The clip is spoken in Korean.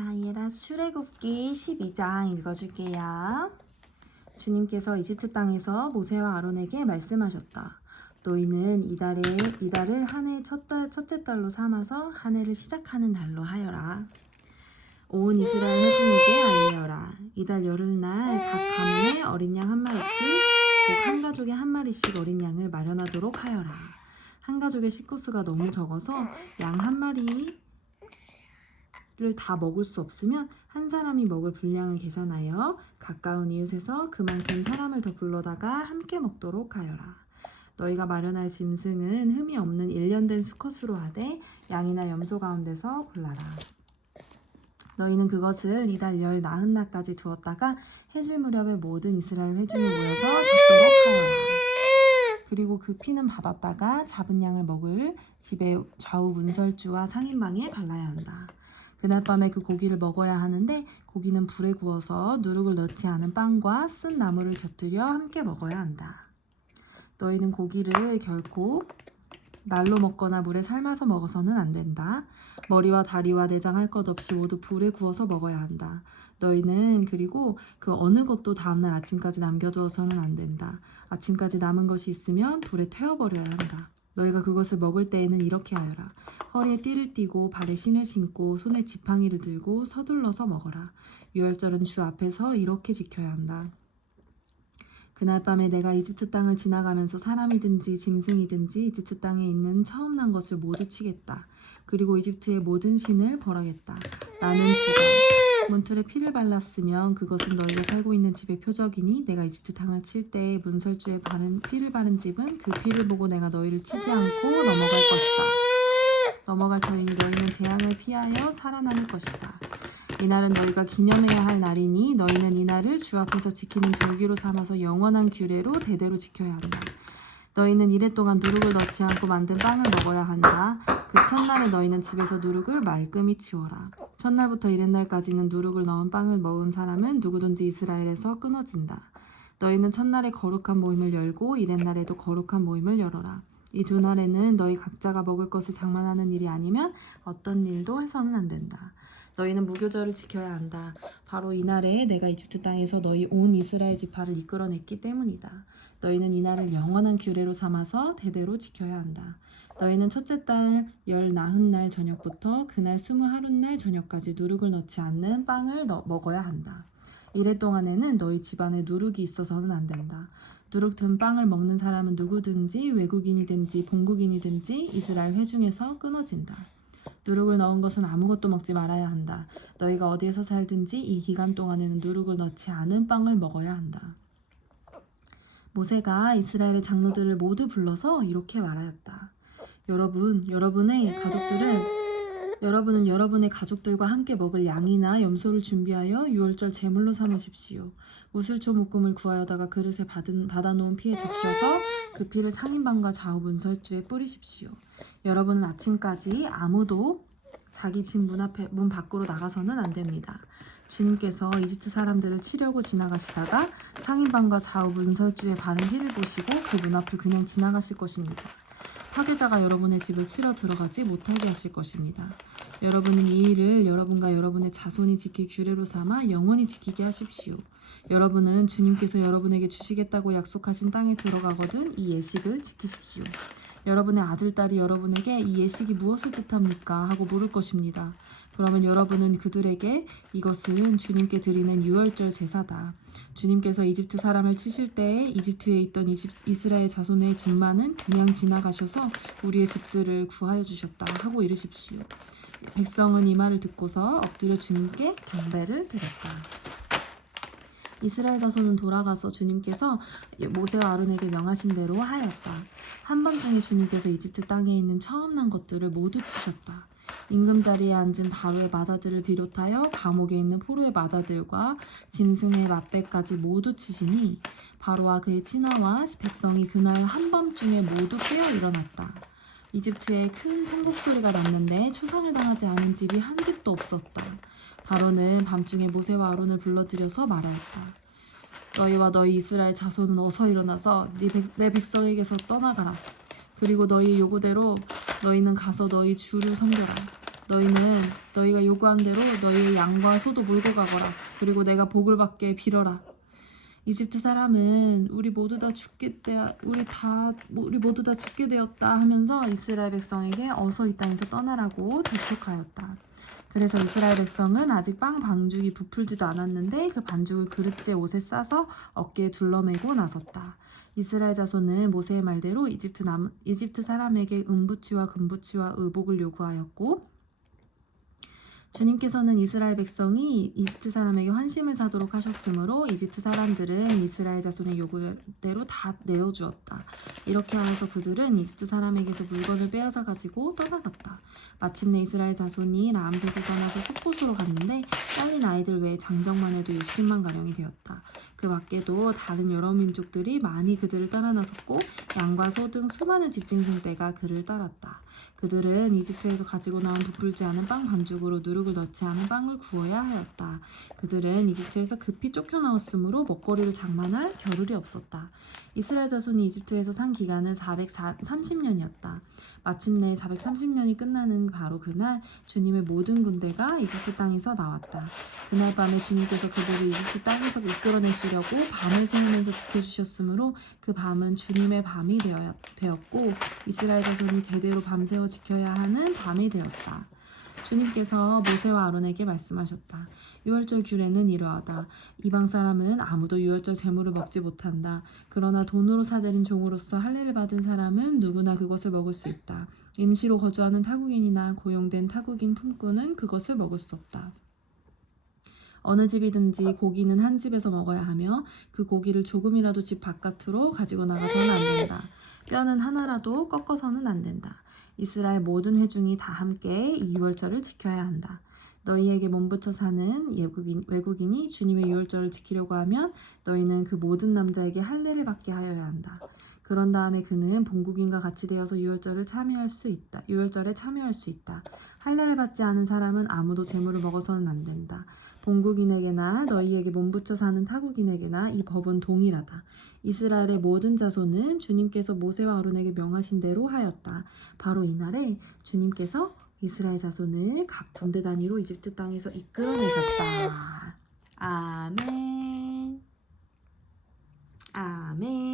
자, 얘라 출애굽기 12장 읽어줄게요. 주님께서 이집트 땅에서 모세와 아론에게 말씀하셨다. 너희는 이달을 한 해의 첫째 달로 삼아서 한 해를 시작하는 날로 하여라. 온 이스라엘 회중에게 알리어라. 이달 열흘날 각 가문에 어린 양 한 마리씩, 곧 한 가족에 한 마리씩 어린 양을 마련하도록 하여라. 한 가족의 식구수가 너무 적어서 양 한 마리를 다 먹을 수 없으면 한 사람이 먹을 분량을 계산하여 가까운 이웃에서 그만큼 사람을 더 불러다가 함께 먹도록 하여라. 너희가 마련할 짐승은 흠이 없는 1년 된 수컷으로 하되 양이나 염소 가운데서 골라라. 너희는 그것을 이달 열 나흔 날까지 두었다가 해질 무렵에 모든 이스라엘 회중이 모여서 잡도록 하여라. 그리고 그 피는 받았다가 잡은 양을 먹을 집의 좌우 문설주와 상인방에 발라야 한다. 그날 밤에 그 고기를 먹어야 하는데 고기는 불에 구워서 누룩을 넣지 않은 빵과 쓴 나물을 곁들여 함께 먹어야 한다. 너희는 고기를 결코 날로 먹거나 물에 삶아서 먹어서는 안 된다. 머리와 다리와 내장 할 것 없이 모두 불에 구워서 먹어야 한다. 너희는 그리고 그 어느 것도 다음날 아침까지 남겨두어서는 안 된다. 아침까지 남은 것이 있으면 불에 태워버려야 한다. 너희가 그것을 먹을 때에는 이렇게 하여라. 허리에 띠를 띠고 발에 신을 신고 손에 지팡이를 들고 서둘러서 먹어라. 유월절은 주 앞에서 이렇게 지켜야 한다. 그날 밤에 내가 이집트 땅을 지나가면서 사람이든지 짐승이든지 이집트 땅에 있는 처음 난 것을 모두 치겠다. 그리고 이집트의 모든 신을 벌하겠다. 나는 주가. 문틀에 피를 발랐으면 그것은 너희가 살고 있는 집의 표적이니 내가 이집트 땅을 칠 때에 문설주에 피를 바른 집은 그 피를 보고 내가 너희를 치지 않고 넘어갈 것이다. 넘어갈 터이니 너희는 재앙을 피하여 살아남을 것이다. 이날은 너희가 기념해야 할 날이니 너희는 이날을 주 앞에서 지키는 절기로 삼아서 영원한 규례로 대대로 지켜야 한다. 너희는 이래 동안 누룩을 넣지 않고 만든 빵을 먹어야 한다. 그 첫날에 너희는 집에서 누룩을 말끔히 치워라. 첫날부터 이튿날까지는 누룩을 넣은 빵을 먹은 사람은 누구든지 이스라엘에서 끊어진다. 너희는 첫날에 거룩한 모임을 열고 이튿날에도 거룩한 모임을 열어라. 이 두 날에는 너희 각자가 먹을 것을 장만하는 일이 아니면 어떤 일도 해서는 안 된다. 너희는 무교절을 지켜야 한다. 바로 이날에 내가 이집트 땅에서 너희 온 이스라엘 지파를 이끌어냈기 때문이다. 너희는 이날을 영원한 규례로 삼아서 대대로 지켜야 한다. 너희는 첫째 달 열 나흔 날 저녁부터 그날 20하룻날 저녁까지 누룩을 넣지 않는 빵을 먹어야 한다. 이래 동안에는 너희 집안에 누룩이 있어서는 안 된다. 누룩 든 빵을 먹는 사람은 누구든지 외국인이든지 본국인이든지 이스라엘 회중에서 끊어진다. 누룩을 넣은 것은 아무것도 먹지 말아야 한다. 너희가 어디에서 살든지 이 기간 동안에는 누룩을 넣지 않은 빵을 먹어야 한다. 모세가 이스라엘의 장로들을 모두 불러서 이렇게 말하였다. 여러분은 여러분의 가족들과 함께 먹을 양이나 염소를 준비하여 유월절 제물로 삼으십시오. 우슬초 묶음을 구하여다가 그릇에 받아놓은 피에 적셔서 그 피를 상인방과 좌우 문설주에 뿌리십시오. 여러분은 아침까지 아무도 자기 집 문 밖으로 나가서는 안 됩니다. 주님께서 이집트 사람들을 치려고 지나가시다가 상인방과 좌우 문설주에 바른 피를 보시고 그 문 앞을 그냥 지나가실 것입니다. 파괴자가 여러분의 집을 치러 들어가지 못하게 하실 것입니다. 여러분은 이 일을 여러분과 여러분의 자손이 지킬 규례로 삼아 영원히 지키게 하십시오. 여러분은 주님께서 여러분에게 주시겠다고 약속하신 땅에 들어가거든 이 예식을 지키십시오. 여러분의 아들, 딸이 여러분에게 이 예식이 무엇을 뜻합니까? 하고 물을 것입니다. 그러면 여러분은 그들에게 이것은 주님께 드리는 유월절 제사다. 주님께서 이집트 사람을 치실 때에 이집트에 있던 이스라엘 자손의 집만은 그냥 지나가셔서 우리의 집들을 구하여 주셨다 하고 이르십시오. 백성은 이 말을 듣고서 엎드려 주님께 경배를 드렸다. 이스라엘 자손은 돌아가서 주님께서 모세와 아론에게 명하신 대로 하였다. 한밤중에 주님께서 이집트 땅에 있는 처음 난 것들을 모두 치셨다. 임금자리에 앉은 바로의 마다들을 비롯하여 감옥에 있는 포로의 마다들과 짐승의 맏배까지 모두 치시니 바로와 그의 친하와 백성이 그날 한밤중에 모두 깨어 일어났다. 이집트에 큰 통곡 소리가 났는데 초상을 당하지 않은 집이 한 집도 없었다. 바로는 밤중에 모세와 아론을 불러들여서 말하였다. 너희와 너희 이스라엘 자손은 어서 일어나서 내 백성에게서 떠나가라. 그리고 너희 요구대로 너희는 가서 너희 주를 섬겨라. 너희가 요구한 대로 너희의 양과 소도 몰고 가거라. 그리고 내가 복을 받게 빌어라. 이집트 사람은 우리 모두 다 죽게 되었다 하면서 이스라엘 백성에게 어서 이 땅에서 떠나라고 재촉하였다. 그래서 이스라엘 백성은 아직 빵 반죽이 부풀지도 않았는데 그 반죽을 그릇째 옷에 싸서 어깨에 둘러매고 나섰다. 이스라엘 자손은 모세의 말대로 이집트 사람에게 은부치와 금부치와 의복을 요구하였고, 주님께서는 이스라엘 백성이 이집트 사람에게 환심을 사도록 하셨으므로 이집트 사람들은 이스라엘 자손의 요구대로 다 내어주었다. 이렇게 하여서 그들은 이집트 사람에게서 물건을 빼앗아 가지고 떠나갔다. 마침내 이스라엘 자손이 라암셋을 떠나서 숫곳으로 갔는데 딸린 아이들 외에 장정만 해도 60만 가량이 되었다. 그 밖에도 다른 여러 민족들이 많이 그들을 따라 나섰고 양과 소 등 수많은 집짐승 떼가 그를 따랐다. 그들은 이집트에서 가지고 나온 부풀지 않은 빵 반죽으로 누룩을 넣지 않은 빵을 구워야 하였다. 그들은 이집트에서 급히 쫓겨나왔으므로 먹거리를 장만할 겨를이 없었다. 이스라엘 자손이 이집트에서 산 기간은 430년이었다. 마침내 430년이 끝나는 바로 그날 주님의 모든 군대가 이집트 땅에서 나왔다. 그날 밤에 주님께서 그들을 이집트 땅에서 이끌어내시려고 밤을 새우면서 지켜주셨으므로 그 밤은 주님의 밤이 되었고 이스라엘 자손이 대대로 밤새워 지켜야 하는 밤이 되었다. 주님께서 모세와 아론에게 말씀하셨다. 유월절 규례는 이러하다. 이방 사람은 아무도 유월절 제물을 먹지 못한다. 그러나 돈으로 사들인 종으로서 할례를 받은 사람은 누구나 그것을 먹을 수 있다. 임시로 거주하는 타국인이나 고용된 타국인 품꾼은 그것을 먹을 수 없다. 어느 집이든지 고기는 한 집에서 먹어야 하며 그 고기를 조금이라도 집 바깥으로 가지고 나가서는 안 된다. 뼈는 하나라도 꺾어서는 안 된다. 이스라엘 모든 회중이 다 함께 이 유월절을 지켜야 한다. 너희에게 몸부터 사는 외국인이 주님의 유월절을 지키려고 하면 너희는 그 모든 남자에게 할례를 받게 하여야 한다. 그런 다음에 그는 본국인과 같이 되어서 유월절에 참여할 수 있다. 할례를 받지 않은 사람은 아무도 제물을 먹어서는 안 된다. 본국인에게나 너희에게 몸부쳐 사는 타국인에게나 이 법은 동일하다. 이스라엘의 모든 자손은 주님께서 모세와 아론에게 명하신 대로 하였다. 바로 이날에 주님께서 이스라엘 자손을 각 군대 단위로 이집트 땅에서 이끌어내셨다. 아멘. 아멘.